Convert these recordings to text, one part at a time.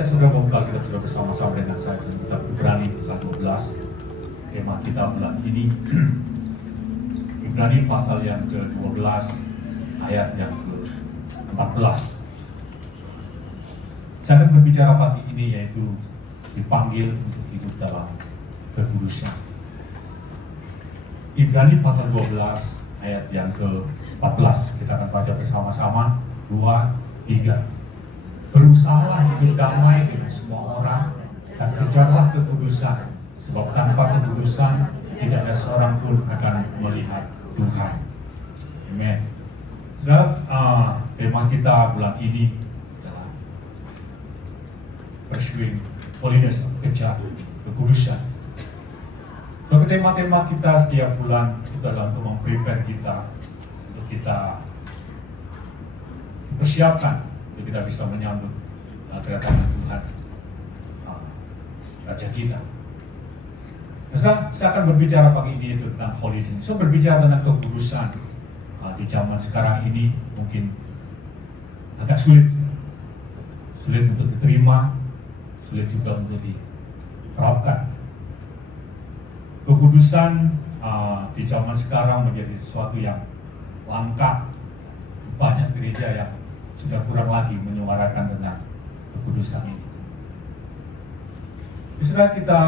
Sudah membuka kita sudah bersama-sama dengan saya dalam kitab Ibrani pasal 12. Tema kita bulan ini Ibrani pasal yang ke-12 ayat yang ke-14. Saya akan berbicara pagi ini yaitu dipanggil untuk hidup dalam kekudusan. Ibrani pasal 12 ayat yang ke-14. Kita akan baca bersama-sama 2, 3. Berusahalah hidup damai dengan semua orang dan kejarlah kekudusan, sebab tanpa kekudusan tidak ada seorang pun akan melihat Tuhan. Amen. Saudara, tema kita bulan ini adalah pursuing holiness, kejar kekudusan. Jadi tema-tema kita setiap bulan itu adalah untuk memprepare kita, untuk kita persiapkan kita bisa menyambut kedatangan Tuhan, Raja kita. Nah, saya akan berbicara pagi ini tentang holiness. Saya berbicara tentang kekudusan di zaman sekarang ini mungkin agak sulit untuk diterima, sulit juga untuk diterapkan. Kekudusan di zaman sekarang menjadi sesuatu yang langka. Banyak gereja yang sudah kurang lagi menyuarakan tentang kekudusan ini. Setelah kita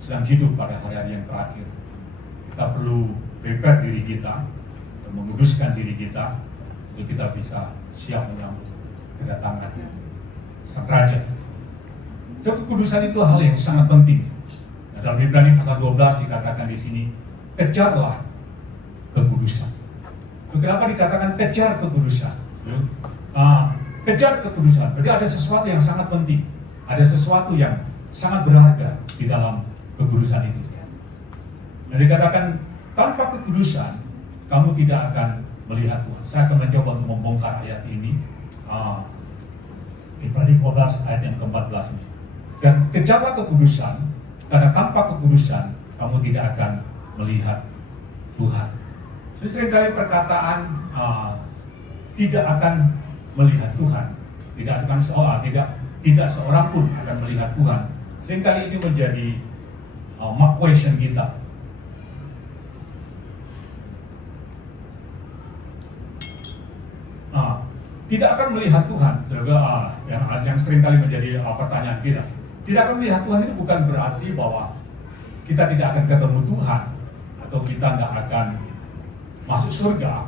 sedang hidup pada hari-hari yang terakhir, kita perlu prepare diri kita, menguduskan diri kita, untuk kita bisa siap menyambut kedatangan Sang Raja. So, kekudusan itu hal yang sangat penting. Nah, dalam Ibrani pasal 12 dikatakan di sini, kejarlah kekudusan. Kenapa dikatakan kejar kekudusan? Kejar kekudusan, berarti ada sesuatu yang sangat penting, ada sesuatu yang sangat berharga di dalam kekudusan itu. Nah, dikatakan tanpa kekudusan kamu tidak akan melihat Tuhan. Saya akan mencoba untuk membongkar ayat ini, Ibrani 12 ayat yang ke-14 ini. Dan kejarlah kekudusan, karena tanpa kekudusan kamu tidak akan melihat Tuhan. Jadi seringkali perkataan tidak akan melihat Tuhan, tidak seorang pun akan melihat Tuhan. Seringkali ini menjadi mock question kita. Tidak akan melihat Tuhan, yang seringkali menjadi pertanyaan kita. Tidak akan melihat Tuhan itu bukan berarti bahwa kita tidak akan ketemu Tuhan atau kita nggak akan masuk surga,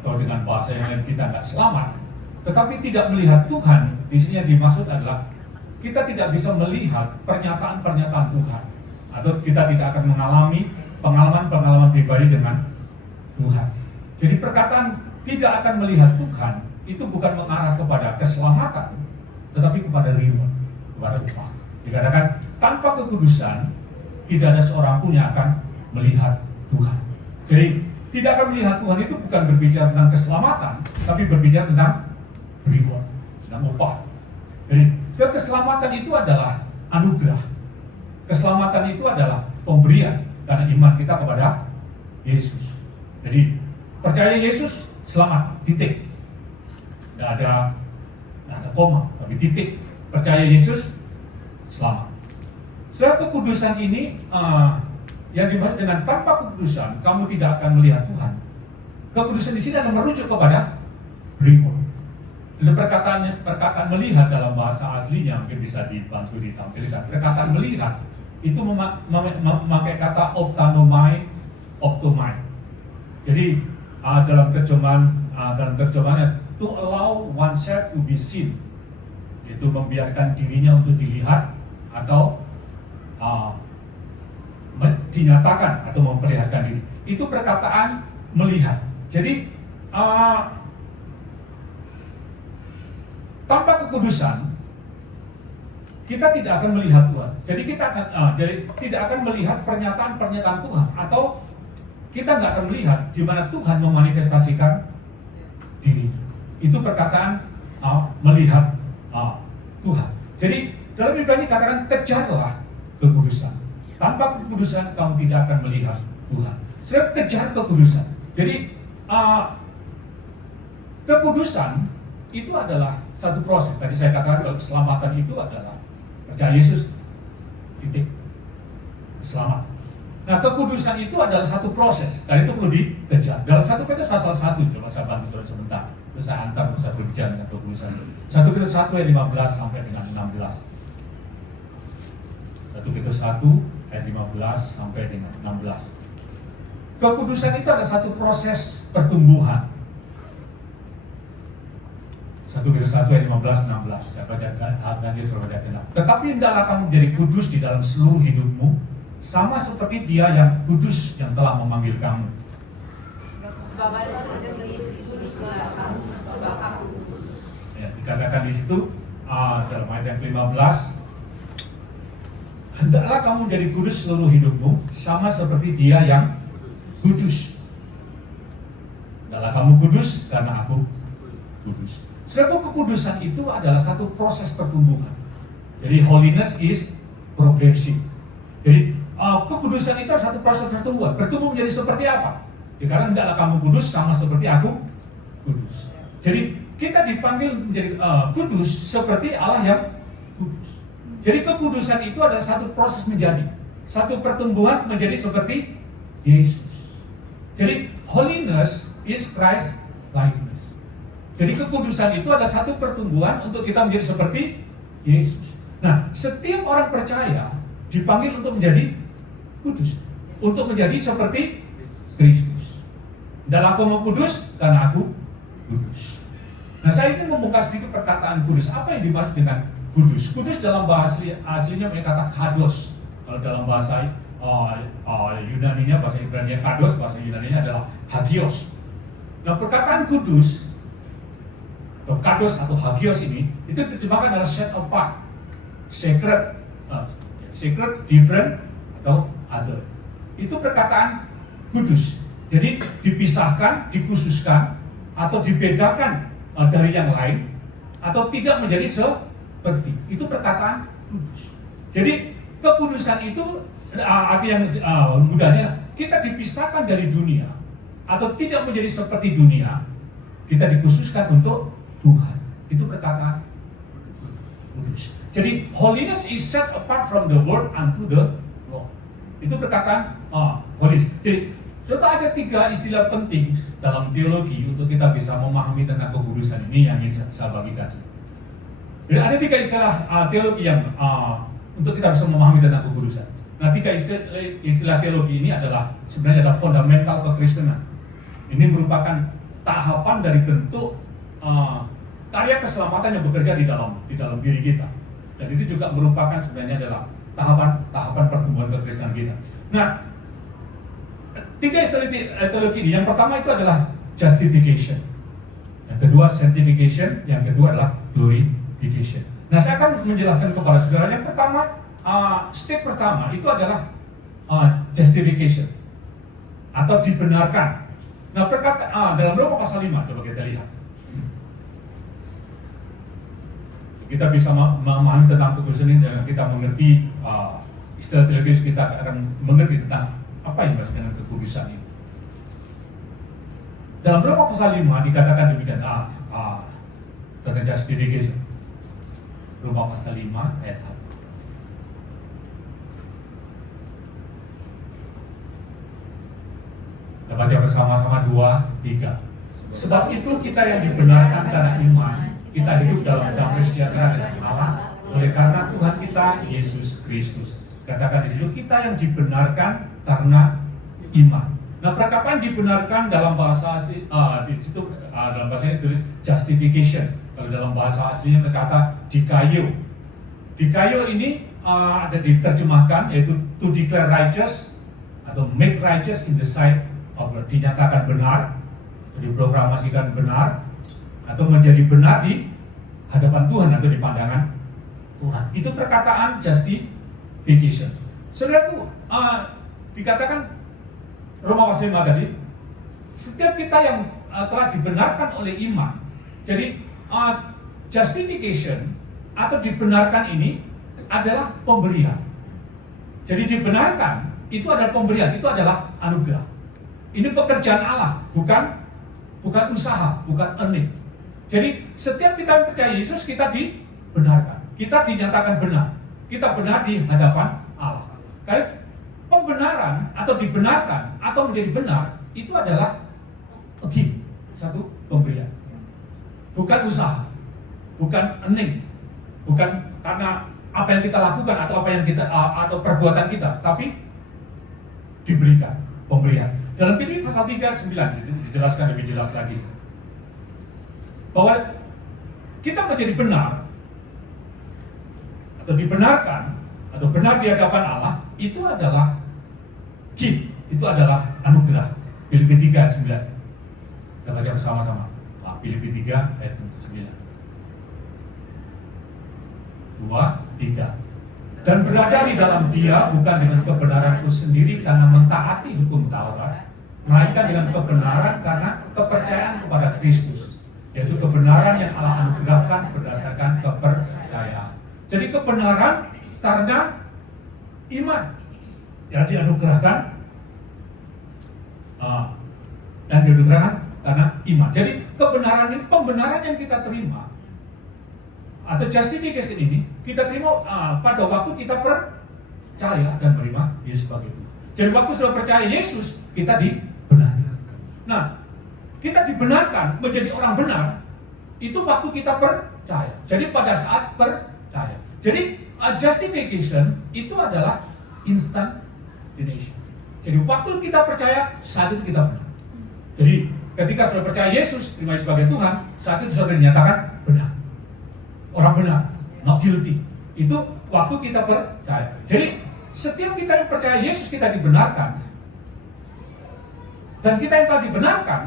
atau dengan bahasa yang lain kita nggak selamat. Tetapi tidak melihat Tuhan, di sini yang dimaksud adalah kita tidak bisa melihat pernyataan-pernyataan Tuhan, atau kita tidak akan mengalami pengalaman-pengalaman pribadi dengan Tuhan. Jadi perkataan tidak akan melihat Tuhan itu bukan mengarah kepada keselamatan, tetapi kepada reward, kepada upah. Dikatakan tanpa kekudusan tidak ada seorang pun yang akan melihat Tuhan. Jadi tidak akan melihat Tuhan itu bukan berbicara tentang keselamatan, tapi berbicara tentang reward, tentang upah. Jadi keselamatan itu adalah anugerah. Keselamatan itu adalah pemberian karena iman kita kepada Yesus. Jadi percaya Yesus, selamat, titik. Tidak ada koma, tapi titik. Percaya Yesus, selamat. Setelah kekudusan ini, yang dimaksud dengan tanpa kekudusan, kamu tidak akan melihat Tuhan. Kekudusan di sini adalah merujuk kepada reward. Dan perkataan melihat dalam bahasa aslinya mungkin bisa dibantu ditampilkan. Perkataan melihat itu memakai kata optanomai, optomai. Jadi dalam terjemahannya to allow oneself to be seen, itu membiarkan dirinya untuk dilihat atau dinyatakan atau memperlihatkan diri. Itu perkataan melihat. Jadi tanpa kekudusan kita tidak akan melihat Tuhan. Jadi kita tidak akan melihat pernyataan-pernyataan Tuhan, atau kita nggak akan melihat di mana Tuhan memanifestasikan diri. Itu perkataan melihat Tuhan. Jadi dalam Ibrani katakan kejarlah kekudusan. Tanpa kekudusan kamu tidak akan melihat Tuhan. Saya kejar kekudusan. Jadi kekudusan itu adalah satu proses. Tadi saya katakan bahwa keselamatan itu adalah percaya Yesus, titik, selamat. Nah, kekudusan itu adalah satu proses, dan itu perlu dikejar. Dalam 1 Petrus pasal 1, coba saya bantu saudara sebentar, terus saya antar saya berbicara dengan kekudusan. 1 Petrus 1 ayat 15 sampai dengan 16. 1 Petrus 1 ayat 15 sampai dengan 16. Kekudusan itu adalah satu proses pertumbuhan. 1 Petrus 1 ayat 15-16. Saya bacakan, nanti suruh bacakan. Tetapi hendaklah kamu menjadi kudus di dalam seluruh hidupmu, sama seperti Dia yang kudus yang telah memanggil kamu. Ya, dikatakan di situ dalam ayat yang ke-15, hendaklah kamu menjadi kudus seluruh hidupmu, sama seperti Dia yang kudus. Hendaklah kamu kudus karena aku kudus. Sebab kekudusan itu adalah satu proses pertumbuhan. Jadi holiness is progressive. Jadi kekudusan itu adalah satu proses pertumbuhan. Bertumbuh menjadi seperti apa? Karena hendaklah kamu kudus sama seperti aku kudus. Jadi kita dipanggil menjadi kudus seperti Allah yang kudus. Jadi kekudusan itu adalah satu proses menjadi, satu pertumbuhan menjadi seperti Yesus. Jadi holiness is Christ likeness. Jadi kekudusan itu adalah satu pertumbuhan untuk kita menjadi seperti Yesus. Nah, setiap orang percaya dipanggil untuk menjadi kudus, untuk menjadi seperti Kristus. Dan aku mau kudus karena aku kudus. Nah, saya ingin membuka sedikit perkataan kudus. Apa yang dimaksud dengan kudus? Kudus dalam bahasa aslinya punya kata kados. Kalau dalam bahasa Yunaninya, bahasa Ibrani kados, bahasa Yunaninya adalah hagios. Nah, perkataan kudus atau kados atau hagios ini itu diterjemahkan adalah set apart, sacred, different atau other. Itu perkataan kudus. Jadi dipisahkan, dikhususkan atau dibedakan dari yang lain atau tidak menjadi seperti. Itu perkataan kudus. Jadi kekudusan itu arti yang mudahnya kita dipisahkan dari dunia atau tidak menjadi seperti dunia. Kita dikhususkan untuk Tuhan. Itu perkataan kudus. Jadi holiness is set apart from the world unto the Lord. Itu perkataan holiness. Jadi coba ada 3 istilah penting dalam teologi untuk kita bisa memahami tentang kekudusan ini yang ingin saya bagikan. Jadi ada 3 istilah teologi yang untuk kita bisa memahami tentang kekudusan. Nah, 3 istilah teologi ini adalah sebenarnya adalah fundamental kekristenan. Ini merupakan tahapan dari bentuk karya keselamatan yang bekerja di dalam diri kita. Dan itu juga merupakan sebenarnya adalah tahapan pertumbuhan kekristenan kita. Nah, 3 istilah teologi ini, yang pertama itu adalah justification, yang kedua sanctification, yang kedua adalah glorification. Nah, saya akan menjelaskan kepada saudara. Yang pertama, step pertama itu adalah justification atau dibenarkan. Nah, dalam Roma pasal 5, coba kita lihat. Kita bisa memahami tentang kekudusan ini dengan kita mengerti istilah teologis, kita akan mengerti tentang apa yang dimaksud dengan kekudusan ini. Dalam Roma pasal 5 dikatakan demikian, tentang justification. Roma pasal 5 ayat 1. Kita baca bersama-sama 2, 3. Sebab itu kita yang dibenarkan karena iman, kita hidup dalam damai sejahtera dengan Allah oleh karena Tuhan kita Yesus Kristus. Katakan di situ kita yang dibenarkan karena iman. Nah, perkataan dibenarkan dalam bahasa asli di situ dalam bahasa ini tulis justification. Kalau dalam bahasa aslinya berkata dikayo. Dikayo ini ada diterjemahkan yaitu to declare righteous atau make righteous in the sight of God, dinyatakan benar, diproklamasikan benar, atau menjadi benar di hadapan Tuhan atau di pandangan Tuhan. Itu perkataan justification. Saudaraku, dikatakan Roma pasal 5 tadi, setiap kita yang telah dibenarkan oleh iman. Jadi justification atau dibenarkan ini adalah pemberian. Jadi dibenarkan itu adalah pemberian, itu adalah anugerah. Ini pekerjaan Allah, bukan usaha, bukan earning. Jadi setiap kita percaya Yesus, kita dibenarkan. Kita dinyatakan benar. Kita benar di hadapan Allah. Karena pembenaran atau dibenarkan atau menjadi benar itu adalah a gift, satu pemberian. Bukan usaha, bukan earning, bukan karena apa yang kita lakukan atau apa yang kita atau perbuatan kita, tapi diberikan pemberian. Dalam Filipi pasal 3:9 dijelaskan lebih jelas lagi bahwa kita menjadi benar atau dibenarkan atau benar di hadapan Allah itu adalah gift, itu adalah anugerah. Filipi 3:9. Kita baca bersama-sama. Filipi 3 ayat 9. 2, 3. Dan berada di dalam Dia bukan dengan kebenaranku sendiri karena mentaati hukum Taurat, melainkan dengan kebenaran karena kepercayaan kepada Kristus, yaitu kebenaran yang Allah anugerahkan berdasarkan kepercayaan. Jadi kebenaran karena iman yang dianugerahkan, dan dianugerahkan karena iman. Jadi kebenaran ini, pembenaran yang kita terima atau justification ini kita terima pada waktu kita percaya dan menerima Yesus sebagai Tuhan. Jadi waktu sudah percaya Yesus, kita dibenarkan. Nah, kita dibenarkan menjadi orang benar itu waktu kita percaya. Jadi pada saat percaya. Jadi justification itu adalah instantaneous. Jadi waktu kita percaya, saat itu kita benar. Jadi ketika sudah percaya Yesus, terima Yesus sebagai Tuhan, saat itu sudah dinyatakan benar. Orang benar, not guilty. Itu waktu kita percaya. Jadi setiap kita yang percaya Yesus, kita dibenarkan. Dan kita yang telah dibenarkan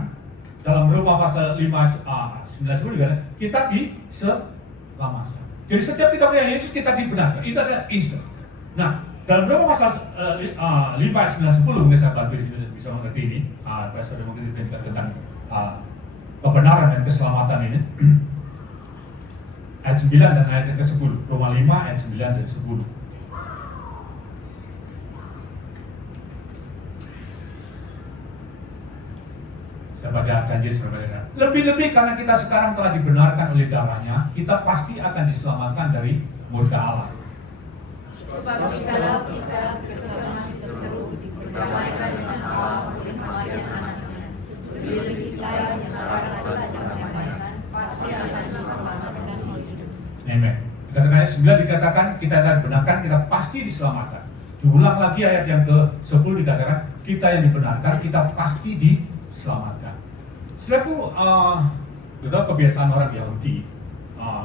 dalam Roma pasal 5:9-10 kita diselamatkan. Jadi setiap kita percaya Yesus, kita dibenarkan. Itu adalah instant. Nah, dalam Roma pasal 5:9-10 mungkin saya bantu bisa mengerti ini. Pasal mengerti tentang kebenaran dan keselamatan ini. Ayat 9 dan ayat ke-10. Roma 5 ayat 9 dan 10. Saya bacakan Yesus berbeda. Lebih-lebih karena kita sekarang telah dibenarkan oleh darahnya, kita pasti akan diselamatkan dari murka Allah. Sebab jikalau kita masih seteru diperdamaikan dengan Allah oleh kematian anaknya, lebih-lebih kita yang sekarang telah didamaikan pasti akan diselamatkan oleh hidup. Amen. Dikatakan ayat 9 dikatakan kita akan dibenarkan, kita pasti diselamatkan. Diulang lagi ayat yang ke-10 dikatakan kita yang dibenarkan, kita pasti diselamatkan. Saudaraku, itu kebiasaan orang Yahudi.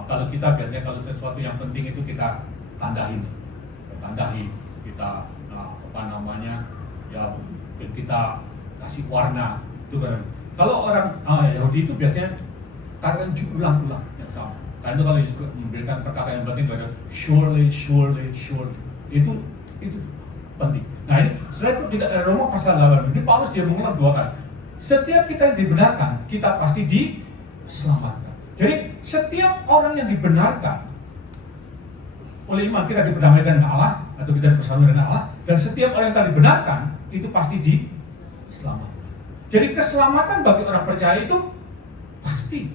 Kalau kita biasanya kalau sesuatu yang penting itu kita tandahin, kita ya kita kasih warna itu kan. Kalau orang Yahudi itu biasanya katakan ulang-ulang yang sama. Karena itu kalau Yesus memberikan perkataan yang penting pada surely itu penting. Nah ini setelah itu tidak Roma pasal 8 ini Paulus dia mengulang 2 kali. Setiap kita yang dibenarkan, kita pasti diselamatkan. Jadi setiap orang yang dibenarkan oleh iman, kita diperdamaikan dengan Allah atau kita dipersatukan dengan Allah, dan setiap orang yang telah dibenarkan itu pasti diselamatkan. Jadi keselamatan bagi orang percaya itu pasti,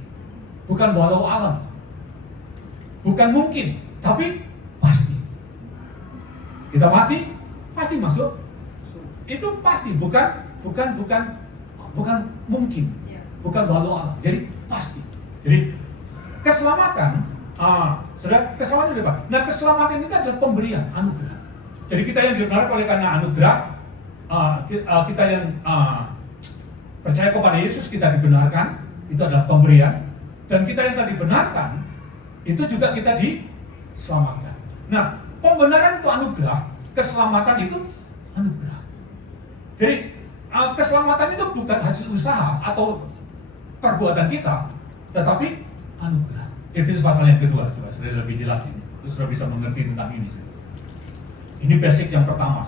bukan walau alam, bukan mungkin, tapi pasti. Kita mati pasti masuk, itu pasti, bukan mungkin, bukan walau alam, jadi pasti. Jadi keselamatan, keselamatan itu apa? Nah keselamatan itu adalah pemberian anugerah. Jadi kita yang dibenarkan oleh karena anugerah, kita yang percaya kepada Yesus kita dibenarkan, itu adalah pemberian. Dan kita yang tadi dibenarkan, itu juga kita diselamatkan. Nah pembenaran itu anugerah, keselamatan itu anugerah. Jadi keselamatan itu bukan hasil usaha atau perbuatan kita, tetapi anugerah. Efesus pasal yang kedua, coba sudah lebih jelas ini, terus sudah bisa mengerti tentang ini. Ini basic yang pertama.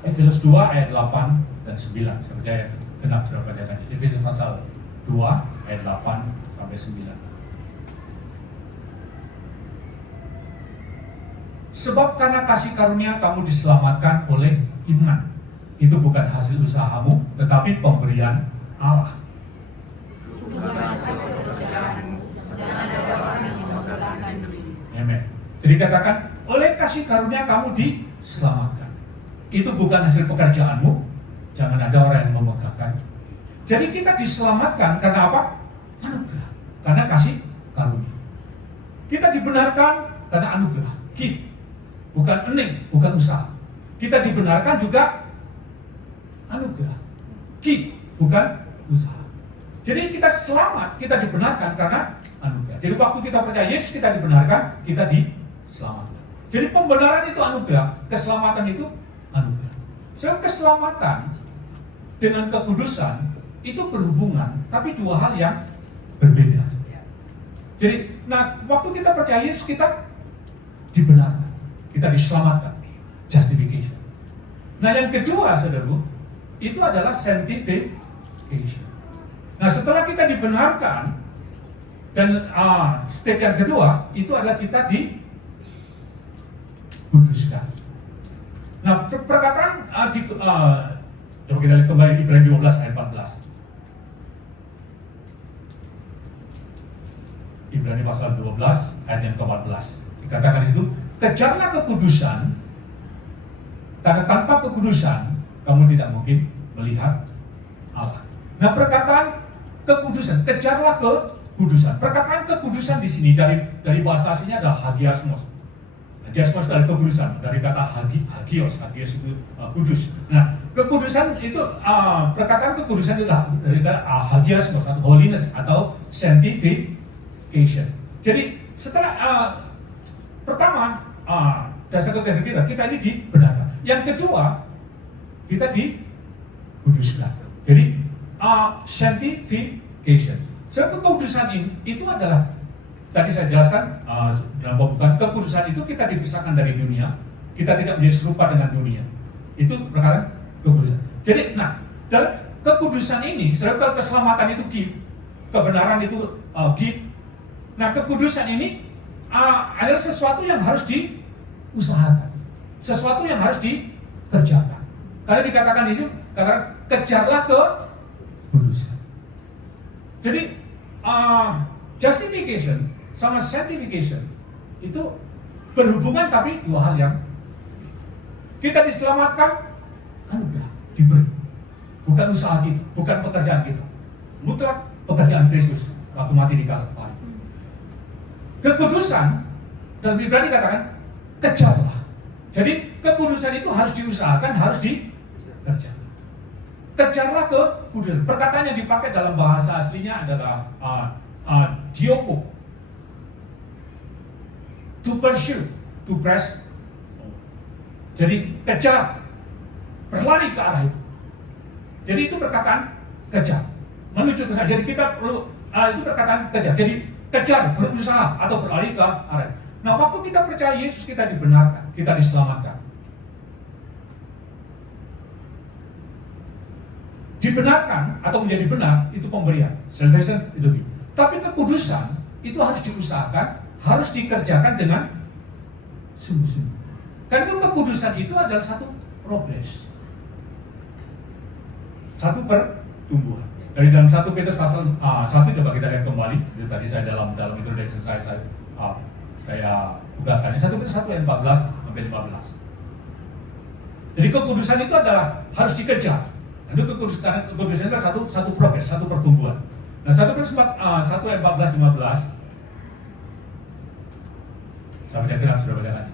Efesus 2 ayat 8 dan 9, saya percaya genap sudah bacakan. Efesus pasal 2 ayat 8 sampai 9. Sebab karena kasih karunia kamu diselamatkan oleh iman. Itu bukan hasil usahamu, tetapi pemberian Allah. Jadi katakan, oleh kasih karunia kamu diselamatkan. Itu bukan hasil pekerjaanmu. Jangan ada orang yang memegahkan. Jadi kita diselamatkan karena apa? Anugerah. Karena kasih karunia. Kita dibenarkan karena anugerah. Gift. Bukan earning, bukan usaha. Kita dibenarkan juga anugerah. Gift, bukan usaha. Jadi kita selamat, kita dibenarkan karena anugerah. Jadi waktu kita percaya Yesus, kita dibenarkan, kita diselamatkan. Jadi pembenaran itu anugerah, keselamatan itu anugerah. Jadi keselamatan dengan kekudusan itu berhubungan, tapi dua hal yang berbeda. Jadi, waktu kita percaya Yesus, kita dibenarkan, kita diselamatkan, justification. Nah, yang kedua, saudaraku, itu adalah sanctification. Nah, setelah kita dibenarkan, dan stage yang kedua, itu adalah kita dikuduskan. Nah, perkataan coba kita lihat kembali Ibrani 12 ayat 14. Ibrani pasal 12 ayat yang ke-14. Dikatakan di situ, kejarlah kekudusan, karena tanpa kekudusan kamu tidak mungkin melihat Allah. Nah, perkataan kekudusan, kejarlah kekudusan. Perkataan kekudusan di sini dari bahasa aslinya adalah hagiasmos. Hagiasmos dari kekudusan, dari kata hagios itu kudus. Nah, kekudusan itu perkataan kekudusan itu dari kata hagiasmos atau holiness atau sanctification. Jadi setelah pertama dasar kekasih kita ini dibenarkan. Yang kedua, kita dikuduskan. Jadi sanctification. So, kekudusan ini itu adalah tadi saya jelaskan dalam pembukaan, kekudusan itu kita dipisahkan dari dunia, kita tidak menjadi serupa dengan dunia. Itu perkara kekudusan. Jadi, dalam kekudusan ini, setelah keselamatan itu gift, kebenaran itu gift. Nah, kekudusan ini adalah sesuatu yang harus diusahakan, sesuatu yang harus dikerjakan. Karena dikatakan di sini, kejarlah kekudusan. Jadi, justification sama sanctification itu berhubungan, tapi dua hal yang kita diselamatkan, anugerah diberi, bukan usaha kita, bukan pekerjaan kita, mutlak pekerjaan Kristus waktu mati di Kalvari. Kekudusan dalam Ibrani dikatakan kejarlah. Jadi kekudusan itu harus diusahakan, harus dikerjakan. Kejarlah kekudusan. Perkataan yang dipakai dalam bahasa aslinya adalah diopo. To pursue, to press. Jadi kejar, berlari ke arah itu. Jadi itu perkataan kejar, menuju ke sana. Jadi kita perlu itu perkataan kejar. Jadi kejar, berusaha atau berlari ke arah. Nah, waktu kita percaya Yesus, kita dibenarkan, kita diselamatkan. Dibenarkan atau menjadi benar itu pemberian, salvation itu. Tapi kekudusan itu harus diusahakan, harus dikerjakan dengan sungguh-sungguh. Karena itu kekudusan itu adalah satu progres, satu pertumbuhan. Dari dalam 1 Petrus pasal 1, coba kita lihat kembali. Itu tadi saya dalam introduction saya bukakan. 1 Petrus 1 ayat 14 sampai 15. Jadi kekudusan itu adalah harus dikejar. Itu kekudusan itu adalah satu progres, satu pertumbuhan. Nah, 1 Petrus 1 ayat 14-15. Sampai yang genap sudah baca tadi.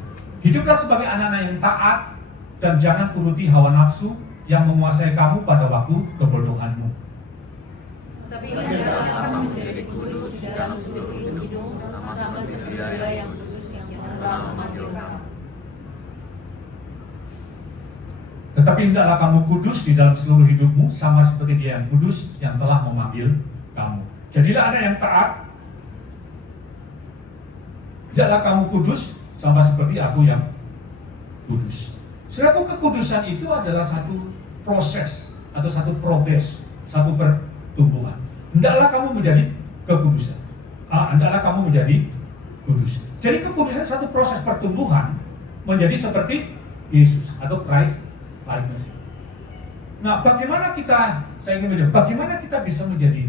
Hiduplah sebagai anak-anak yang taat dan jangan turuti hawa nafsu yang menguasai kamu pada waktu kebodohanmu. Tapi hendaklah kamu menjadi kudus di dalam seluruh hidupmu, sama seperti Dia yang kudus yang telah memanggil kamu. Tetapi hendaklah kamu kudus di dalam seluruh hidupmu, sama seperti Dia yang kudus yang telah memanggil kamu. Jadilah anak yang taat. Hendaklah kamu kudus, sama seperti Aku yang kudus. Sebab kekudusan itu adalah satu proses atau satu progres, satu pertumbuhan. Hendaklah kamu menjadi kekudusan. Hendaklah kamu menjadi kudus. Jadi kekudusan satu proses pertumbuhan menjadi seperti Yesus atau Christ likeness. Nah, bagaimana kita bisa menjadi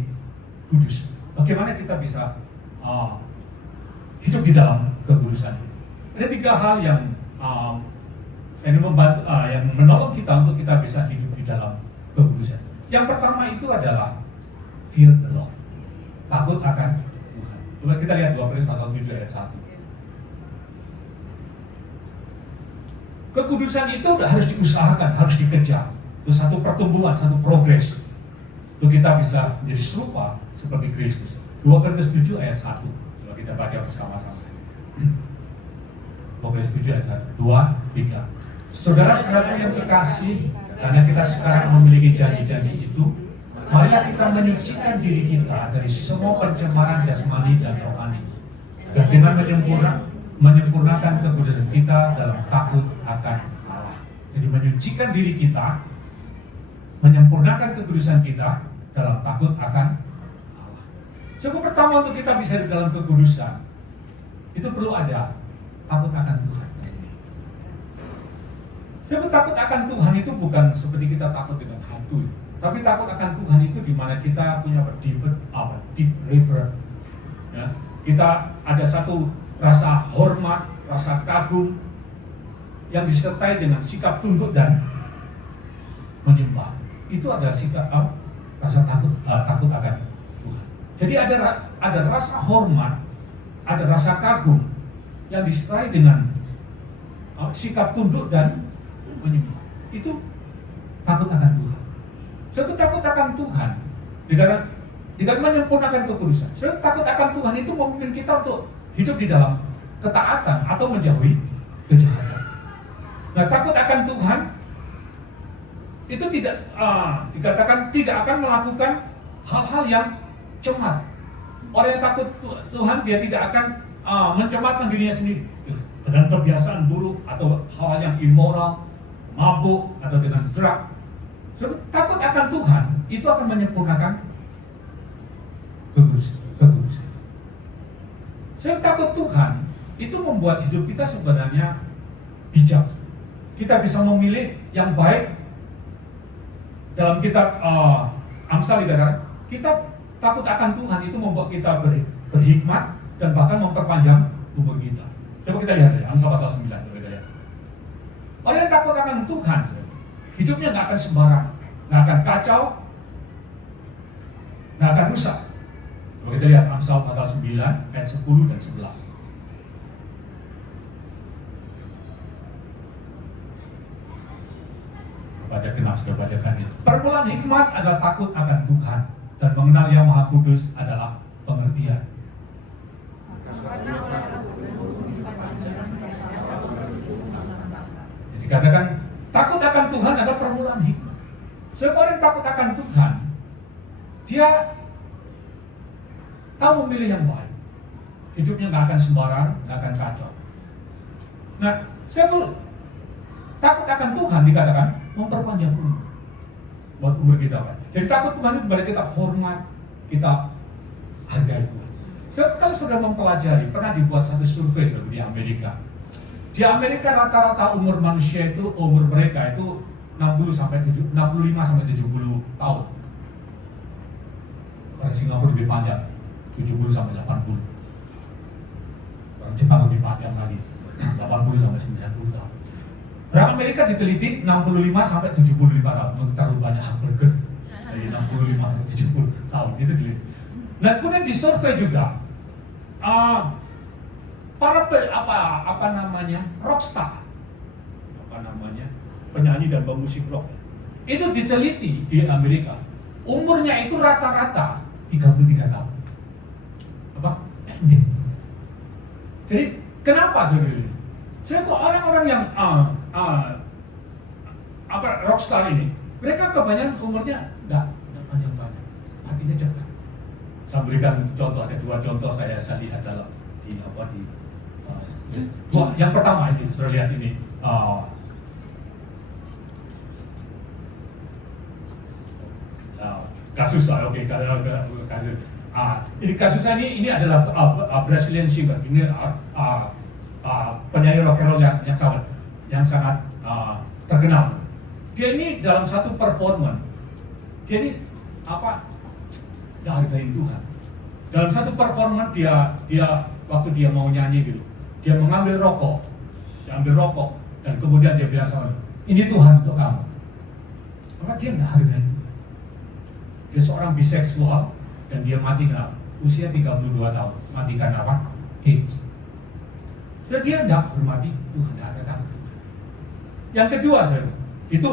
kudus? Bagaimana kita bisa hidup di dalam kekudusan? Ada 3 hal yang yang menolong kita untuk kita bisa hidup di dalam kekudusan. Yang pertama itu adalah fear the Lord, takut akan Tuhan. Coba kita lihat 2 Korintus pasal 7 ayat 1. Kekudusan itu harus diusahakan, harus dikejar. Itu satu pertumbuhan, satu progres. Untuk kita bisa menjadi serupa seperti Kristus. 2 Korintus 7 ayat 1. Coba kita baca bersama-sama. 2 Korintus 7 ayat 1. 2, 3. Saudara-saudaraku yang terkasih, karena kita sekarang memiliki janji-janji itu, marilah kita menyucikan diri kita dari semua pencemaran jasmani dan rohani, dan dengan menyempurnakan kekudusan kita dalam takut akan Allah. Jadi menyucikan diri kita, menyempurnakan kekudusan kita dalam takut akan Allah. Sebab pertama untuk kita bisa di dalam kekudusan, itu perlu ada takut akan Tuhan. Sebab takut akan Tuhan itu bukan seperti kita takut dengan hantu, tapi takut akan Tuhan itu di mana kita punya deep reverence. Ya, kita ada satu rasa hormat, rasa kagum yang disertai dengan sikap tunduk dan menyembah. Itu adalah sikap rasa takut akan Tuhan. Jadi ada rasa hormat, ada rasa kagum yang disertai dengan sikap tunduk dan menyembah. Itu takut akan Tuhan. Sebab takut akan Tuhan dengan menyempurnakan kekudusan. Sebab takut akan Tuhan itu memimpin kita untuk hidup di dalam ketaatan atau menjauhi kejahatan. Nah, takut akan Tuhan itu dikatakan tidak akan melakukan hal-hal yang cemat. Orang yang takut Tuhan, dia tidak akan mencematkan dirinya sendiri dengan kebiasaan buruk atau hal yang immoral, mabuk atau dengan drug. Sebab takut akan Tuhan itu akan menyempurnakan kekudusan. Sebab takut Tuhan itu membuat hidup kita sebenarnya bijak. Kita bisa memilih yang baik. Dalam kitab Amsal dikatakan, kita takut akan Tuhan itu membuat kita berhikmat dan bahkan memperpanjang umur kita. Coba kita lihat saja Amsal pasal 9. Coba kita lihat. Orang yang takut akan Tuhan, hidupnya nggak akan sembarang, nggak akan kacau, nggak akan rusak. Coba kita lihat Amsal pasal 9 ayat 10 dan 11. Baca genap, sudah bacakan itu. Permulaan hikmat adalah takut akan Tuhan, dan mengenal Yang Maha Kudus adalah pengertian. Jadi katakan takut akan Tuhan adalah permulaan hikmat. Sebab orang yang takut akan Tuhan, dia tahu memilih yang baik. Hidupnya nggak akan sembarang, nggak akan kacau. Nah, takut akan Tuhan dikatakan memperpanjang umur. Buat umur kita, Pak. Jadi takut Tuhan itu berarti kita hormat, kita hargai Tuhan. Kalau sudah mempelajari, pernah dibuat satu survei di Amerika. Di Amerika rata-rata umur manusia itu, umur mereka itu 65 sampai 70 tahun. Orang Singapura lebih panjang, 70 sampai 80. Orang Jepang lebih panjang lagi, 80 sampai 90 tahun. Orang Amerika diteliti 65 sampai 75 tahun, terlalu banyak hamburger. Dari 65 sampai 70 tahun itu diteliti. Nah, kemudian disurvei juga para rockstar, penyanyi dan pemusik rock. Itu diteliti di Amerika. Umurnya itu rata-rata 33 tahun. Pendek. Jadi kenapa sebenarnya? Saya kok orang-orang yang rockstar ini, mereka kebanyakan umurnya enggak panjang-panjang, matinya cepat. Saya berikan contoh, ada 2 contoh saya lihat dalam yang pertama ini, saya lihat ini kasus saya, kasus. Ini kasusnya ini adalah Brazilian singer, ini penyanyi rock and roll yang sangat terkenal. Dia ini dalam satu performance, dia ini hargain Tuhan. Dalam satu performance dia waktu dia mau nyanyi gitu, dia mengambil rokok, dan kemudian dia bilang sama ini Tuhan untuk kamu. Maka dia nggak hargai itu. Dia seorang biseksual dan dia mati kenapa? Usia 32 tahun, mati karena apa? AIDS. Dan dia nggak hormati Tuhan, nggak ada takut. Yang kedua, itu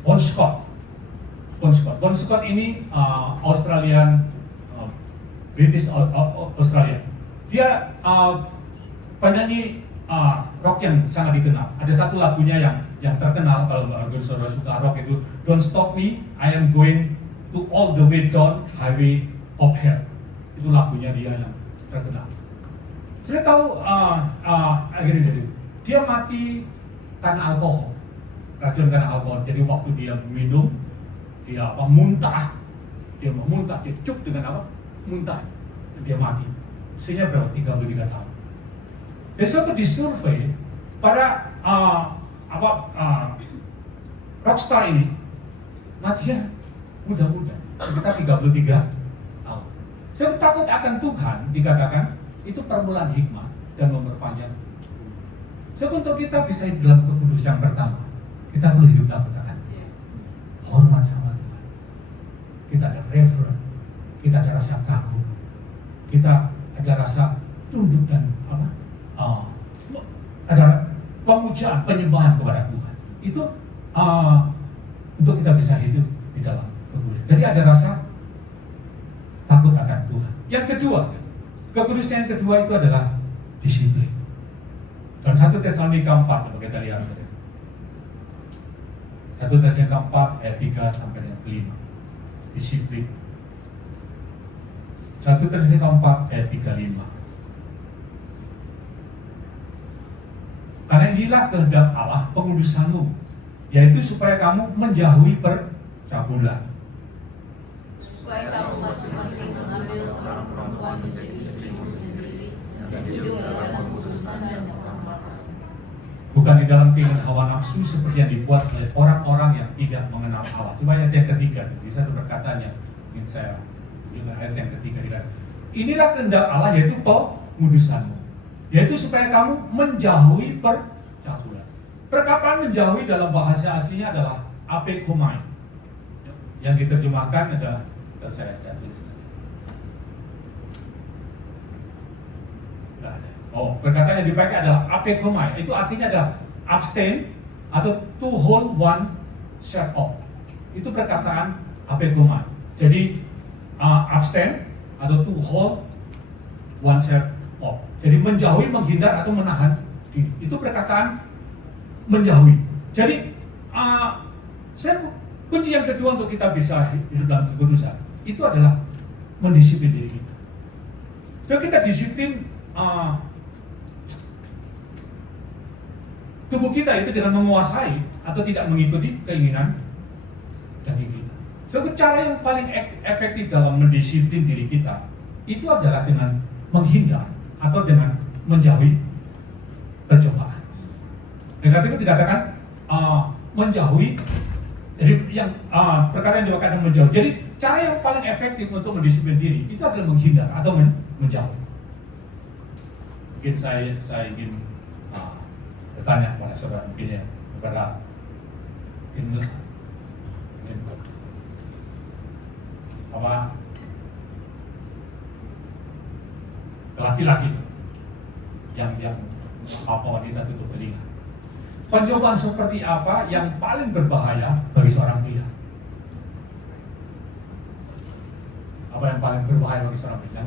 Bon Scott. Bon Scott ini Australian, British Australia. Dia penyanyi rock yang sangat dikenal. Ada satu lagunya yang terkenal, kalau saudara suka rock, itu Don't Stop Me, I Am Going to All the Way Down Highway of Hell. Itu lagunya dia yang terkenal. Saya tahu akhirnya dia mati karena alkohol, racun karena alkohol. Jadi waktu dia minum, dia muntah, dia cuk dengan apa? Muntah, dia mati. Usianya berapa? 33 tahun. Besok disurvei pada rockstar ini matinya muda-muda, sekitar 33 tahun. Saya takut akan Tuhan dikatakan itu permulaan hikmah dan memperpanjang. So, untuk kita bisa hidup dalam kekudusan yang pertama, kita perlu hidup dalam ketaatan. Hormat sama Tuhan. Kita ada reverend, kita ada rasa kagum, kita ada rasa tunduk dan ada pemujaan, penyembahan kepada Tuhan. Itu untuk kita bisa hidup di dalam kekudusan. Jadi ada rasa takut akan Tuhan. Yang kedua, kekudusan yang kedua itu adalah disiplin. Dan 1 Tesalonika 4, coba kita lihat. 1 Tesalonika 4 ayat 3 sampai dengan 5. Disiplin. 1 Tesalonika 4 ayat 3-5. Karena inilah kehendak Allah pengudusanmu, yaitu supaya kamu menjauhi percabulan. Supaya kamu masing-masing mengambil seorang perempuan menjadi istrimu sendiri dan hidup dalam kekudusan dan kehormatan. Bukan di dalam keinginan hawa nafsu seperti yang dibuat oleh orang-orang yang tidak mengenal Allah. Cuma ayat yang ketiga, bisa berkatanya, ingin saya ayat yang ketiga dikatakan, inilah kehendak Allah yaitu pengudusanmu, yaitu supaya kamu menjauhi percabulan. Perkataan menjauhi dalam bahasa aslinya adalah apekomai, yang diterjemahkan adalah saya tulis. Perkataan yang dipakai adalah apekomai. Itu artinya adalah abstain atau to hold one self off. Itu perkataan apekomai. Jadi abstain atau to hold one self off. Jadi menjauhi, menghindar atau menahan diri. Itu perkataan menjauhi. Jadi kunci yang kedua untuk kita bisa hidup dalam kekudusan itu adalah mendisiplin diri kita. Kalau kita disiplin tubuh kita itu dengan menguasai atau tidak mengikuti keinginan daging kita. Jadi cara yang paling efektif dalam mendisiplin diri kita itu adalah dengan menghindar atau dengan menjauhi percobaan. Dengan itu dikatakan menjauhi dari yang perkara yang dikatakan menjauh. Jadi cara yang paling efektif untuk mendisiplin diri itu adalah menghindar atau menjauh. Mungkin saya ingin bertanya kepada saudara, mungkin ya, kepada laki-laki yang wanita tutup telinga. Pencobaan seperti apa yang paling berbahaya bagi seorang pria? Apa yang paling berbahaya bagi seorang pria?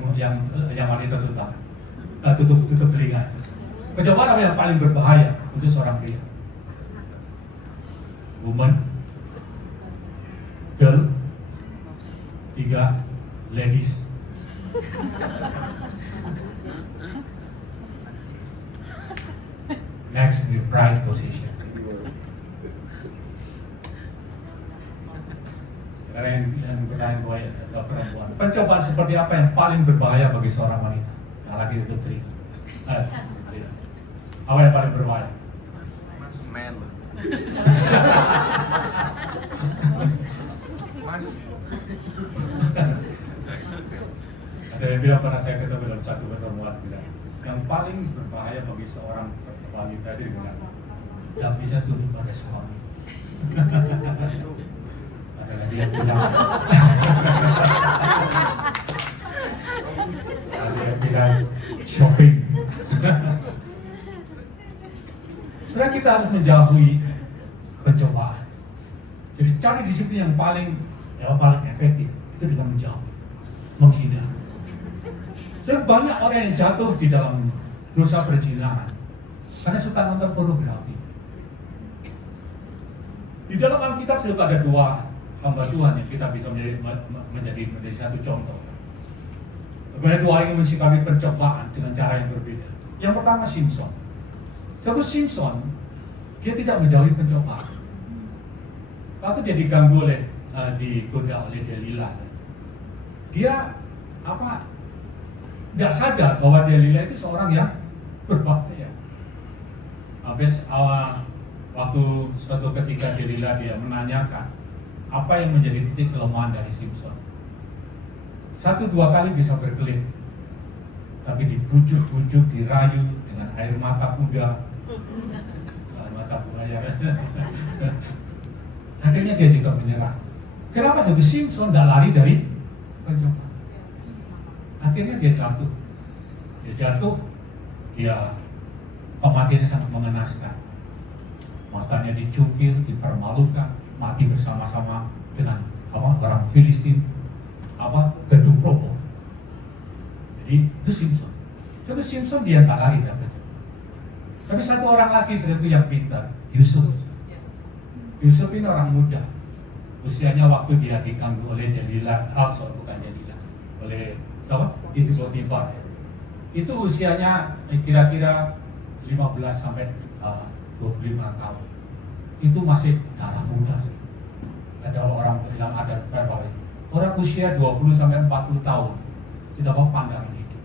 Yang wanita tutup telinga. Pencobaan apa yang paling berbahaya untuk seorang pria? Woman, girl, 3, ladies. Next, with pride possession. Karena yang bertanya perempuan, pencobaan seperti apa yang paling berbahaya bagi seorang wanita? Yang lagi tutup telinga. Apa yang paling berbahaya? Men. Mas. Ada yang bilang pernah saya ketemu dalam satu pertemuan bilang, yang paling berbahaya bagi seorang wanita itu bilang, tidak bisa tunduk pada suami. Ada lagi yang bilang, ada yang bilang shopping. Sekarang kita harus menjauhi pencobaan. Jadi cari disiplin yang paling efektif itu dengan menjauh, menghindar. Sekarang banyak orang yang jatuh di dalam dosa perzinahan karena suka nonton pornografi. Di dalam Alkitab sudah ada dua hamba Tuhan yang kita bisa menjadi satu contoh. Sebenarnya dua orang yang mensikapi pencobaan dengan cara yang berbeda. Yang pertama Simson. Terus Simson, dia tidak menjauhi pencobaan. Waktu dia diganggu digoda oleh Delila, dia nggak sadar bahwa Delila itu seorang yang berbahaya. Waktu suatu ketika Delila dia menanyakan apa yang menjadi titik kelemahan dari Simson. 1-2 kali bisa berkelit, tapi dibujuk-bujuk, dirayu dengan air mata kuda, mata buaya. Akhirnya dia juga menyerah. Kenapa? Sebab Simson tidak lari dari pencobaan. Akhirnya dia jatuh. Dia kematiannya sangat mengenaskan. Matanya dicukil, dipermalukan, mati bersama-sama dengan orang Filistin, gedung roboh. Jadi itu Simson. Tapi Simson dia nggak lari dapat. Tapi satu orang lagi itu yang pintar, Yusuf. Yusuf ini orang muda. Usianya waktu dia diganggu oleh Delila, bukan Delila, oleh istri Potifar. Itu usianya kira-kira 15 sampai 25 tahun. Itu masih darah muda. Ada orang bilang ada orang usia 20 sampai 40 tahun kita bawa pandangan hidup.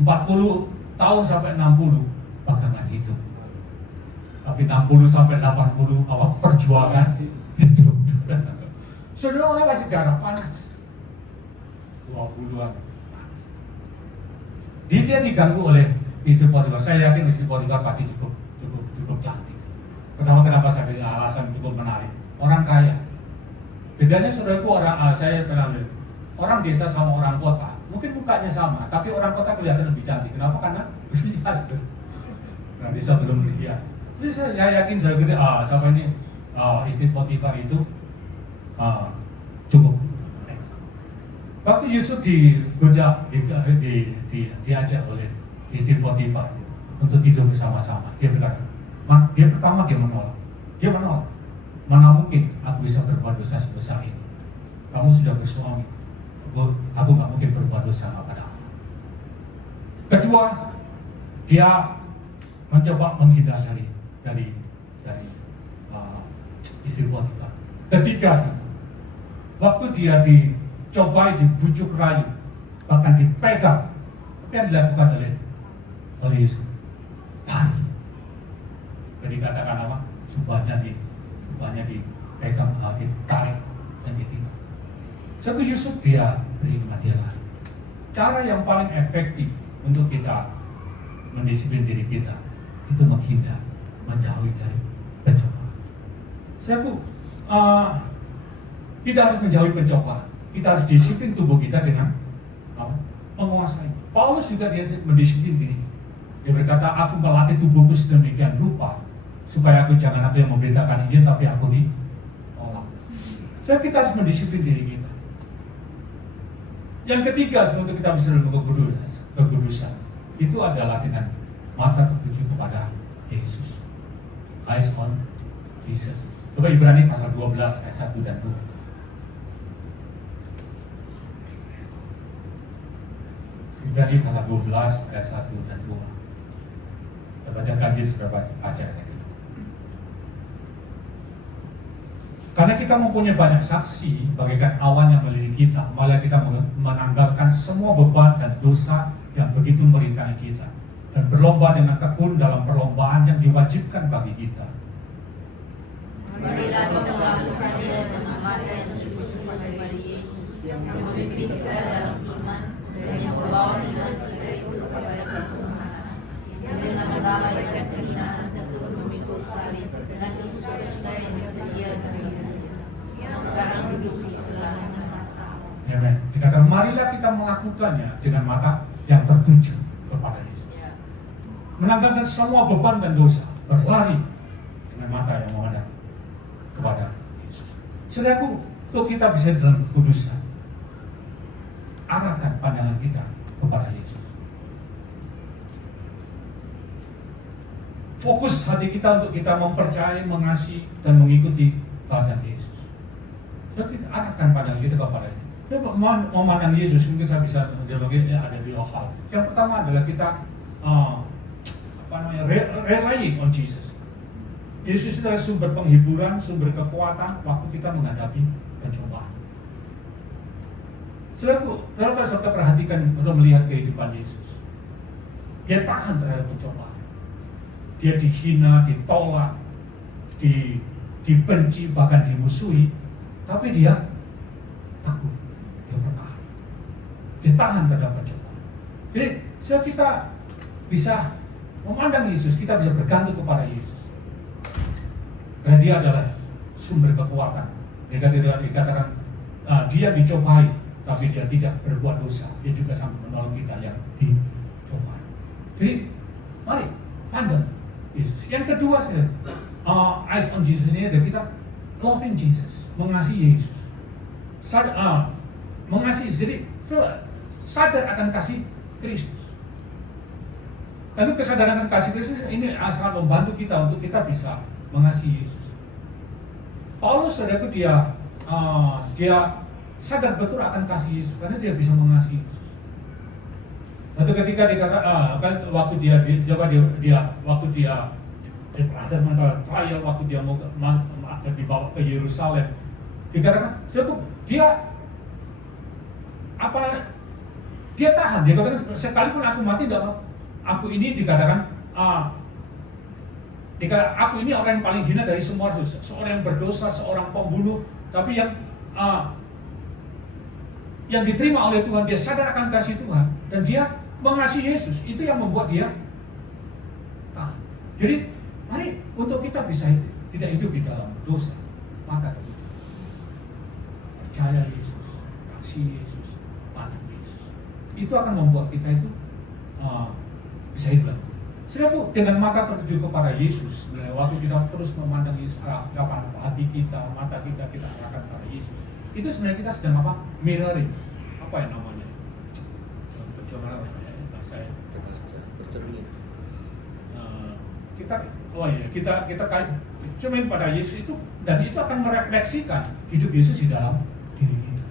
40 tahun sampai 60 pegangan hidup. Tapi 60 sampai 80 perjuangan hidup. Saudara orang masih darah panas. 20-an. Dia diganggu oleh istri Potifar. Saya yakin istri Potifar pasti cukup cantik. Pertama kenapa saya bilang alasan cukup menarik. Orang kaya. Bedanya saudaraku saya kenal orang desa sama orang kota. Mungkin mukanya sama, tapi orang kota kelihatan lebih cantik. Kenapa? Karena berhias. Orang desa belum berhias. Jadi saya yakin sama ini istri Potifar itu cukup. Waktu Yusuf digoda, diajak oleh istri Potifar untuk hidup bersama-sama, dia berkata, dia menolak. Dia menolak. Mana mungkin aku bisa berbuat dosa sebesar ini? Kamu sudah bersuami. Aku nggak mungkin berbuat dosa kepada Allah. Kedua, dia mencoba menghindar dari istri Potifar. Ketiga, waktu dia dicobai, dibujuk rayu, bahkan dipegang, apa yang dilakukan oleh Yusuf? Lari. Jadi katakan apa? Jubahnya dipegang, ditarik dan ditinggal. Satu Yusuf dia beriman, dia lari. Cara yang paling efektif untuk kita mendisiplin diri kita itu menghindar, menjauhi dari pencobaan. Kita harus menjauhi pencobaan. Kita harus disiplin tubuh kita dengan menguasai. Paulus juga dia mendisiplin diri. Dia berkata, aku melatih tubuhku sedemikian rupa supaya aku jangan aku yang memberitakan Injil, tapi aku ditolak. Kita harus mendisiplin diri kita. Yang ketiga, sebelum kita bisa melakukan kekudusan, itu adalah dengan mata tertuju kepada Yesus. Eyes on Jesus. Coba Ibrani pasal 12 ayat 1 dan 2. Ibrani pasal 12 ayat 1 dan 2. Kita baca kaji sudah baca ayat itu. Karena kita mempunyai banyak saksi bagaikan awan yang melilit kita, malah kita menanggalkan semua beban dan dosa yang begitu merintangi kita, dan berlomba dengan tekun dalam perlombaan yang diwajibkan bagi kita. Marilah kita melakukannya dengan mata yang sungguh-sungguh bagi Yesus, yang yang memimpin kita dalam iman, dan yang membawa iman kita itu kepada kesempurnaan. Yang dengan mengabaikan kehinaan dan turut memikul salib dengan sukacita yang disediakan baginya. Yang sekarang duduk di sebelah kanan Allah. Amen. Dikatakan marilah kita melakukannya dengan mata yang tertuju kepada Yesus. Menanggalkan semua beban dan dosa, berlari dengan mata yang menghadap kepada Yesus. Saudaraku, untuk kita bisa dalam kekudusan, arahkan pandangan kita kepada Yesus. Fokus hati kita untuk kita mempercayai, mengasihi, dan mengikuti teladan Yesus. Jadi kita arahkan pandangan kita kepada Yesus. Memandang Yesus, mungkin saya bisa menjawab ada dua hal. Yang pertama adalah kita relying on Jesus. Yesus adalah sumber penghiburan, sumber kekuatan waktu kita menghadapi pencobaan. Saudaraku, kalau kita perhatikan atau melihat kehidupan Yesus, dia tahan terhadap pencobaan. Dia dihina, ditolak, dibenci, bahkan dimusuhi, tapi dia takut, dia bertahan. Dia tahan terhadap pencobaan. Jadi, setelah kita bisa memandang Yesus, kita bisa bergantung kepada Yesus. Karena dia adalah sumber kekuatan. Dikatakan dia dicobai, tapi dia tidak berbuat dosa. Dia juga sampai menolong kita yang dicobai. Jadi, mari pandang Yesus. Yang kedua, eyes on Jesus ini adalah kita loving Jesus, mengasihi Yesus. Mengasihi, jadi sadar akan kasih Kristus. Lalu kesadaran akan kasih Kristus ini sangat membantu kita untuk kita bisa mengasihi Yesus. Paulus, saudaraku, dia sadar betul akan kasih Yesus karena dia bisa mengasihi Yesus. Lalu ketika kan waktu dia ada trial, waktu dia mau dibawa ke Yerusalem, dikatakan, dia tahan. Dia katakan, sekalipun aku mati, tidak apa. Aku ini dikatakan, aku ini orang yang paling hina dari semua dosa, seorang yang berdosa, seorang pembunuh, tapi yang diterima oleh Tuhan, dia sadar akan kasih Tuhan, dan dia mengasihi Yesus. Itu yang membuat dia tahan. Jadi, mari untuk kita bisa tidak hidup di dalam dosa, maka percaya Yesus, kasih Yesus, pandang Yesus. Itu akan membuat kita itu bisa hidup. Saudaraku, dengan mata tertuju kepada Yesus, waktu kita terus memandang Yesus, hati kita, mata kita arahkan kepada Yesus. Itu sebenarnya kita sedang apa? Mirroring. Apa yang namanya? Bercermin. Kita cermin pada Yesus itu, dan itu akan merefleksikan hidup Yesus di dalam diri kita.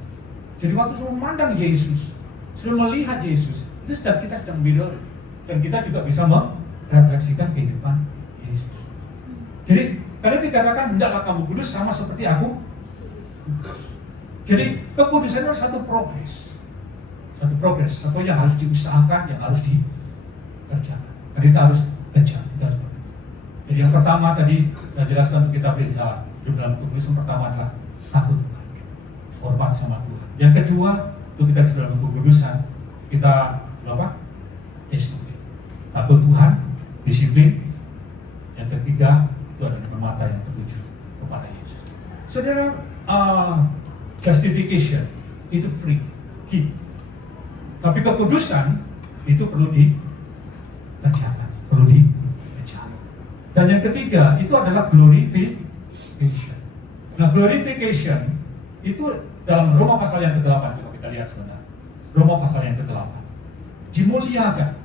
Jadi waktu kita memandang Yesus, sudah melihat Yesus, itu kita sedang mirroring, dan kita juga bisa merefleksikan kehidupan Yesus. Jadi karena dikatakan hendaklah kamu kudus sama seperti aku. Jadi kekudusan itu satu progres, satu yang harus diusahakan, yang harus dikerjakan. Dan kita harus kejar, kita harus berdoa. Jadi yang pertama tadi saya jelaskan untuk kita bisa hidup dalam kekudusan, pertama adalah takut Tuhan, hormat sama Tuhan. Yang kedua, untuk kita bisa dalam kekudusan, kita disiplin, takut Tuhan, disiplin. Yang ketiga, itu adalah dengan mata yang tertuju kepada Yesus. Saudara, justification itu free, tapi kekudusan itu perlu dikerjakan, perlu dikejar. Dan yang ketiga itu adalah glorification. Nah, glorification itu dalam Roma pasal yang ke-8, kalau kita lihat sebentar. Roma pasal yang ke-8, dimuliakan.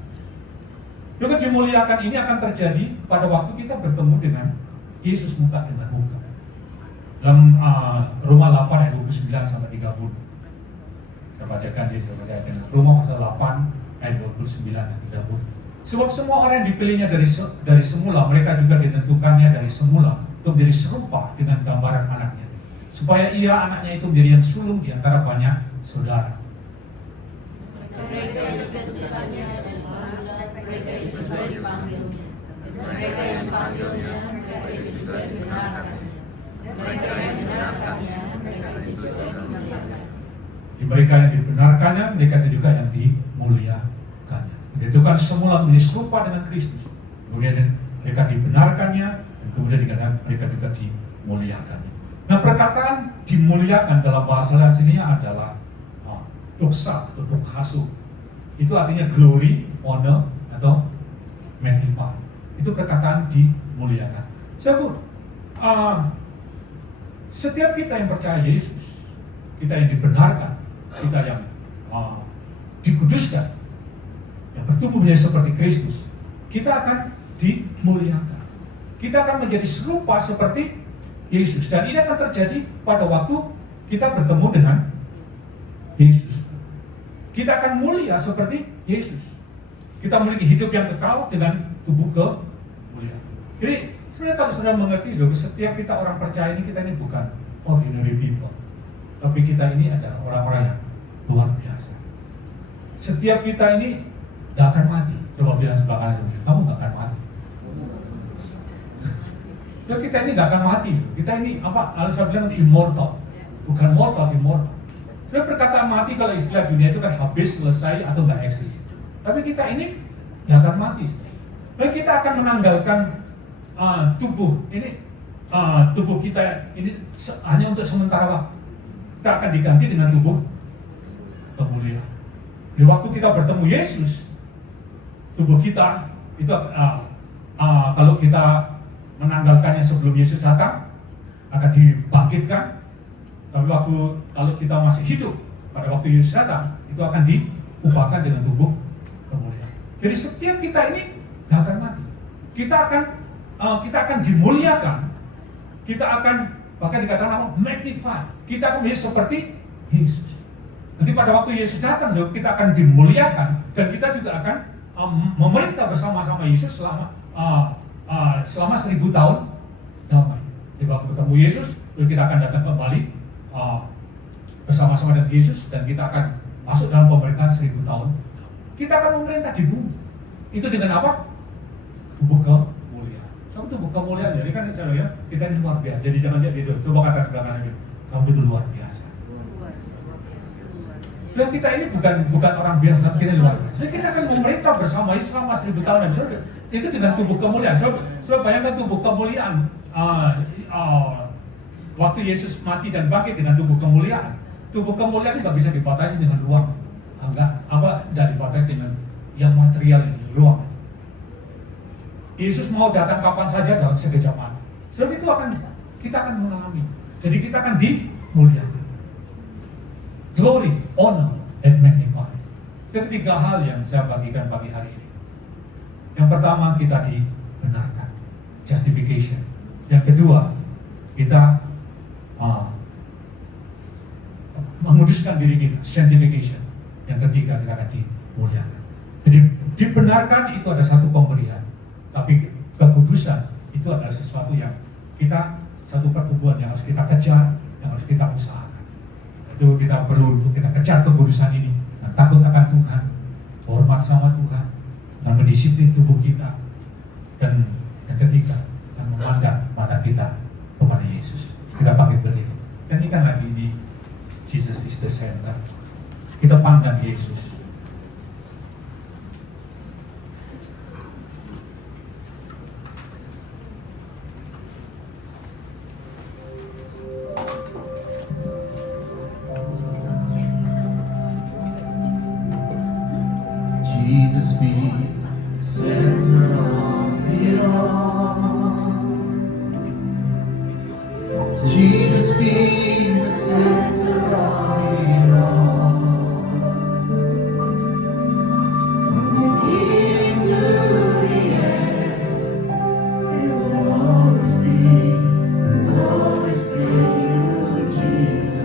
Juga dimuliakan ini akan terjadi pada waktu kita bertemu dengan Yesus muka dengan muka. Dalam Roma 8 ayat 29 sampai 30. Saya bacakan di Roma pasal 8 ayat 29 dan 30. Sebab semua orang yang dipilihnya dari semula, mereka juga ditentukannya dari semula untuk menjadi serupa dengan gambaran anaknya, supaya ia anaknya itu menjadi yang sulung di antara banyak saudara. Mereka yang ditentukannya dari semula, mereka itu juga dipanggilnya. Mereka yang dipanggilnya, mereka itu juga dibenarkannya. Mereka yang dibenarkannya, mereka itu juga dimuliakan. Di mereka yang dibenarkannya, mereka itu juga yang dimuliakannya. Begitu kan semula menjadi serupa dengan Kristus. Kemudian mereka dibenarkannya, dan kemudian dikatakan mereka juga dimuliakannya. Nah, perkataan dimuliakan dalam bahasa aslinya adalah doksa atau dokhasu. Itu artinya glory, honor, atau magnify. Itu perkataan dimuliakan. Sebut, setiap kita yang percaya Yesus, kita yang dibenarkan, kita yang dikuduskan, yang bertumbuh menjadi seperti Kristus, kita akan dimuliakan. Kita akan menjadi serupa seperti Yesus. Dan ini akan terjadi pada waktu kita bertemu dengan Yesus. Kita akan mulia seperti Yesus. Kita memiliki hidup yang kekal dengan tubuh kemuliaan. Jadi sebenarnya kalau sudah mengerti, setiap kita orang percaya ini, kita ini bukan ordinary people, tapi kita ini adalah orang-orang yang luar biasa. Setiap kita ini gak akan mati. Coba bilang sebelah kanan, kamu gak akan mati. Ya, kita ini gak akan mati. Kita ini saya bilang immortal, bukan mortal, immortal. Sebenarnya perkataan mati kalau istilah dunia itu kan habis, selesai, atau gak eksis. Tapi kita ini gak akan mati. Dan kita akan menanggalkan tubuh ini, tubuh kita ini hanya untuk sementara waktu. Kita akan diganti dengan tubuh kemuliaan. Di waktu kita bertemu Yesus, tubuh kita itu kalau kita menanggalkannya sebelum Yesus datang, akan dibangkitkan. Tapi kalau kita masih hidup pada waktu Yesus datang, itu akan diubahkan dengan tubuh kemuliaan. Jadi setiap kita ini gak akan mati. Kita akan dimuliakan. Kita akan, bahkan dikatakan apa? Magnify. Kita akan menjadi seperti Yesus. Nanti pada waktu Yesus datang, kita akan dimuliakan, dan kita juga akan memerintah bersama-sama Yesus selama 1000 tahun damai. Jadi waktu ketemu Yesus, kita akan datang kembali bersama-sama dengan Yesus, dan kita akan masuk dalam pemerintahan 1000 tahun. Kita akan memerintah di bumi. Itu dengan apa? Tubuh kemuliaan. Kamu tubuh kemuliaan, jadi kan saya lihat kita ini luar biasa. Jadi jangan lihat itu. Coba kata sebelah kanan, kamu itu luar biasa. Dan kita ini bukan orang biasa, tapi kita luar biasa. Jadi kita akan memerintah bersama Yesus selama 1000 tahun. Itu dengan tubuh kemuliaan. So bayangkan tubuh kemuliaan. Waktu Yesus mati dan bangkit dengan tubuh kemuliaan. Tubuh kemuliaan ini nggak bisa dibatasi dengan ruang. Tidak dibatasi dengan yang material ini, ruang. Yesus mau datang kapan saja dalam sekejap mata. Sebab itu kita akan mengalami. Jadi kita akan dimuliakan. Glory, honor, and magnify. Itu 3 hal yang saya bagikan pagi hari ini. Yang pertama, kita dibenarkan, justification. Yang kedua, kita menguduskan diri kita, sanctification. Yang ketiga, kita akan dimuliakan. Jadi dibenarkan itu ada satu pemberian, tapi kekudusan itu adalah sesuatu yang satu pertumbuhan yang harus kita kejar, yang harus kita usahakan. Itu kita perlu untuk kita kejar kekudusan ini, dan takut akan Tuhan, hormat sama Tuhan, dan mendisiplin tubuh kita, dan yang ketiga, dan memandang mata kita kepada Yesus. Kita pakai berdiri. Dan ini kan lagi ini Jesus is the center. Kita pandang Yesus. Jesus be center of it all. Jesus be the center of it all. From beginning to the end, it will always be, it's always been you, Jesus.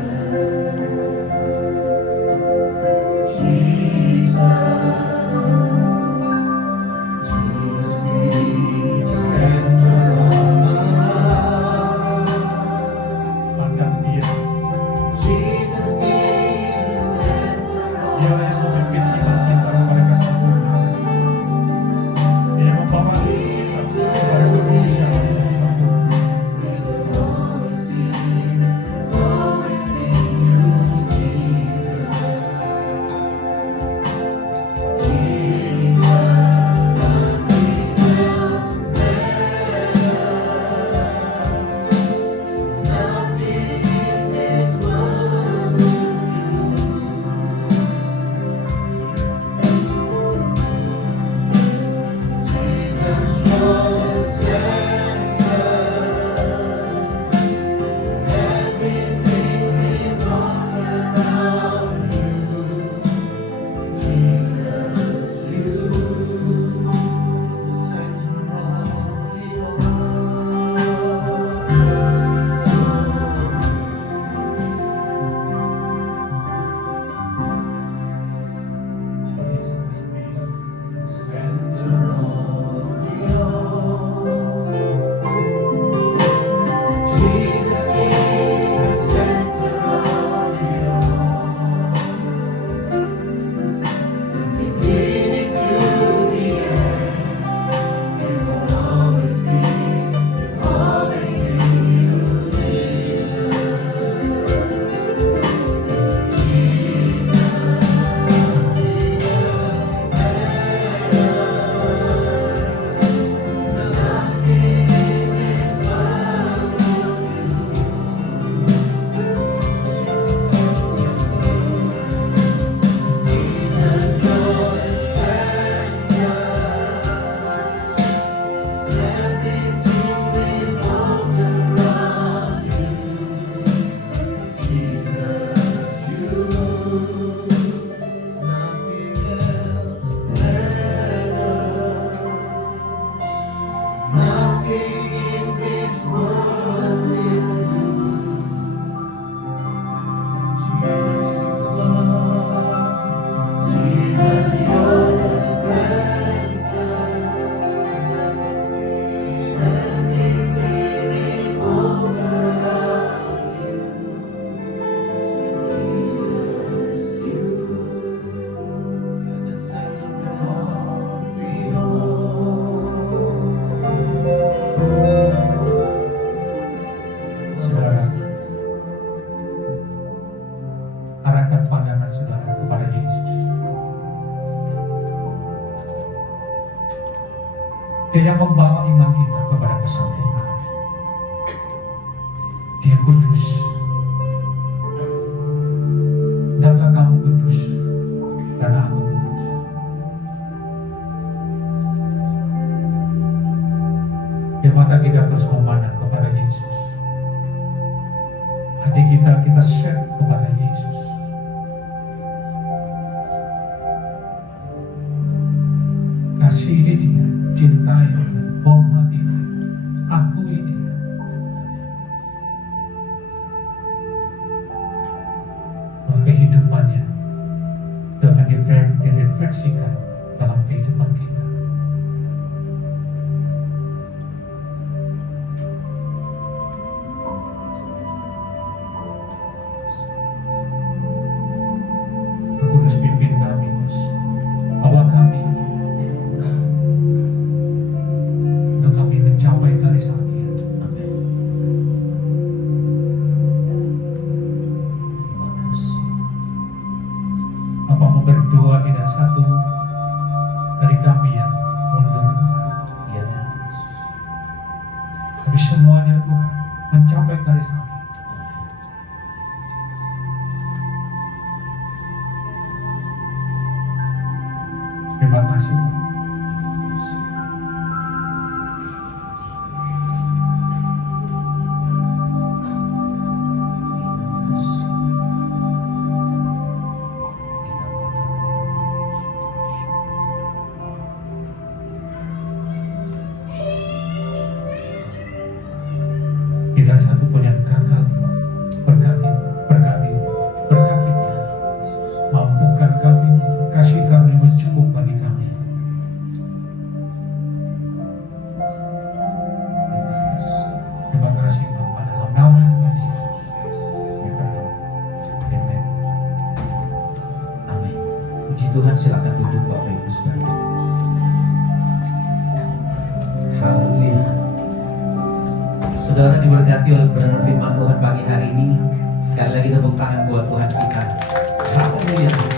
Jesus. Jesus Dia yang membawa iman kita kepada kesempurnaan. Dia kudus. Dalam kamu kudus karena aku kudus. Ya, mata kita terus memandang kepada Yesus. Hati kita set kepada Yesus. Kasihi Dia, cintai Dia, hormati Dia, akui Dia. Maka kehidupannya itu akan direfleksikan dalam kehidupan kita. Kudus pimpin kami, bawa kami untuk kami mencapai garis akhir. Amin. Terima kasih. Apa mau berdoa tidak satu dari kami yang mundur Tuhan, Ya. tapi semuanya Tuhan mencapai garis akhir. Terima kasih Tuhan. Tidak satu pun yang gagal. Berkati, berkati, berkati. Mampukan kami, kasih kami mencukup bagi kami. Terima kasih Bapa, dalam nama Tuhan Yesus. Kami berdoa. Amen. Amin. Puji Tuhan, silakan duduk Bapak Ibu sekalian. Haleluya. Saudara diberkati oleh kebenaran firman Tuhan pagi hari ini. Sekali lagi tepuk tangan buat Tuhan kita. Haleluya.